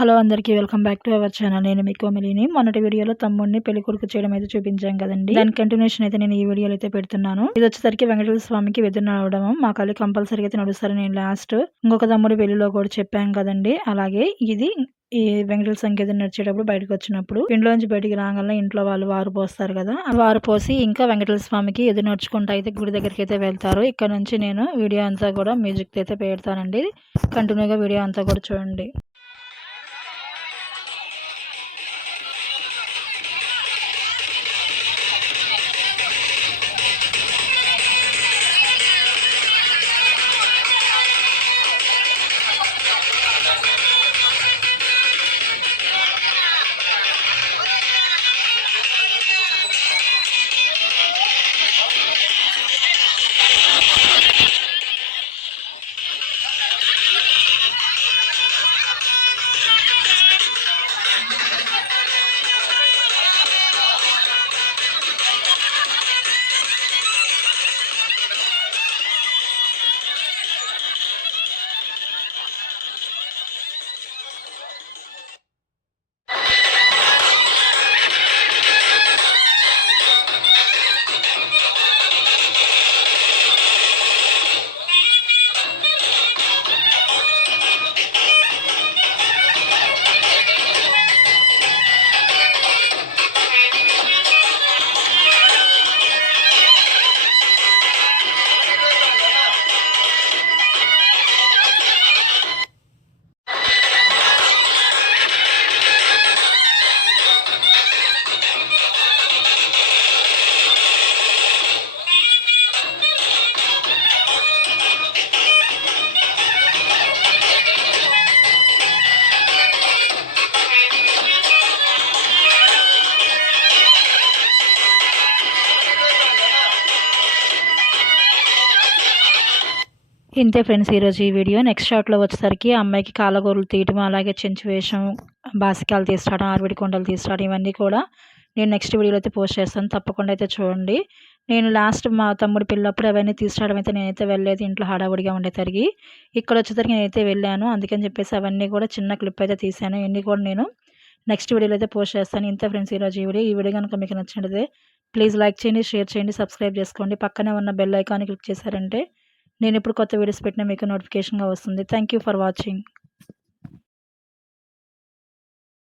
Hello అందరికీ welcome back to our channel. నేను మీ కోమిలిని. మొన్నటి వీడియోలో తమ్ముడిని పెళ్ళి కొడుకు చేయడం అయితే చూపించాం కదండి. దాని కంటిన్యూషన్ అయితే నేను ఈ వీడియోలో అయితే పెడుతున్నాను. ఇది వచ్చేసరికి వెంకటేశ్వర స్వామికి వెదురు నడవడం మా కళ్ళు కంపల్సరీ అయితే నడుస్తారు నేను లాస్ట్ ఇంకొక తమ్ముడి పెళ్ళిలో కూడా చెప్పాం కదండి. అలాగే ఇది ఈ వెంకటేశ్వర సంగీతం నడిచేటప్పుడు బయటకు వచ్చినప్పుడు ఇంట్లోంచి బయటికి రాగానే ఇంట్లో వాళ్ళు వారు పోస్తారు కదా. వారు పోసి ఇంకా వెంకటేశ్వర స్వామికి ఎదురు నడుచుకుంటూ అయితే గుడి దగ్గరికి అయితే వెళ్తారు. ఇక్కడ నుంచి నేను వీడియో అంతా కూడా మ్యూజిక్ అయితే పెడతానండి. కంటిన్యూగా వీడియో అంతా కూడా చూడండి. ఇంతే ఫ్రెండ్స్ ఈరోజు ఈ వీడియో. నెక్స్ట్ షాట్లో వచ్చేసరికి అమ్మాయికి కాలగూరలు తీయటం అలాగే చెంచు వేషం బాసికాలు తీసుకురావడం ఆరువిడి కొండలు తీసుకురావడం ఇవన్నీ కూడా నేను నెక్స్ట్ వీడియోలో అయితే పోస్ట్ చేస్తాను. తప్పకుండా అయితే చూడండి. నేను లాస్ట్ మా తమ్ముడు పిల్లప్పుడు అవన్నీ తీసుకురావడం అయితే నేనైతే వెళ్ళలేదు. ఇంట్లో హడావుడిగా ఉండేసరికి ఇక్కడ వచ్చేసరికి నేనైతే వెళ్ళాను. అందుకని చెప్పేసి అవన్నీ కూడా చిన్న క్లిప్ అయితే తీసాను ఇవన్నీ కూడా నేను నెక్స్ట్ వీడియోలో అయితే పోస్ట్ చేస్తాను. ఇంత ఫ్రెండ్స్ ఈరోజు ఈ వీడియో. ఈ వీడియో కనుక మీకు నచ్చినట్లయితే ప్లీజ్ లైక్ చేయండి షేర్ చేయండి సబ్స్క్రైబ్ చేసుకోండి. పక్కనే ఉన్న బెల్ ఐకాన్ క్లిక్ చేశారంటే నేను ఇప్పుడు కొత్త వీడియోస్ పెట్టినా మీకు నోటిఫికేషన్గా వస్తుంది. Thank for watching.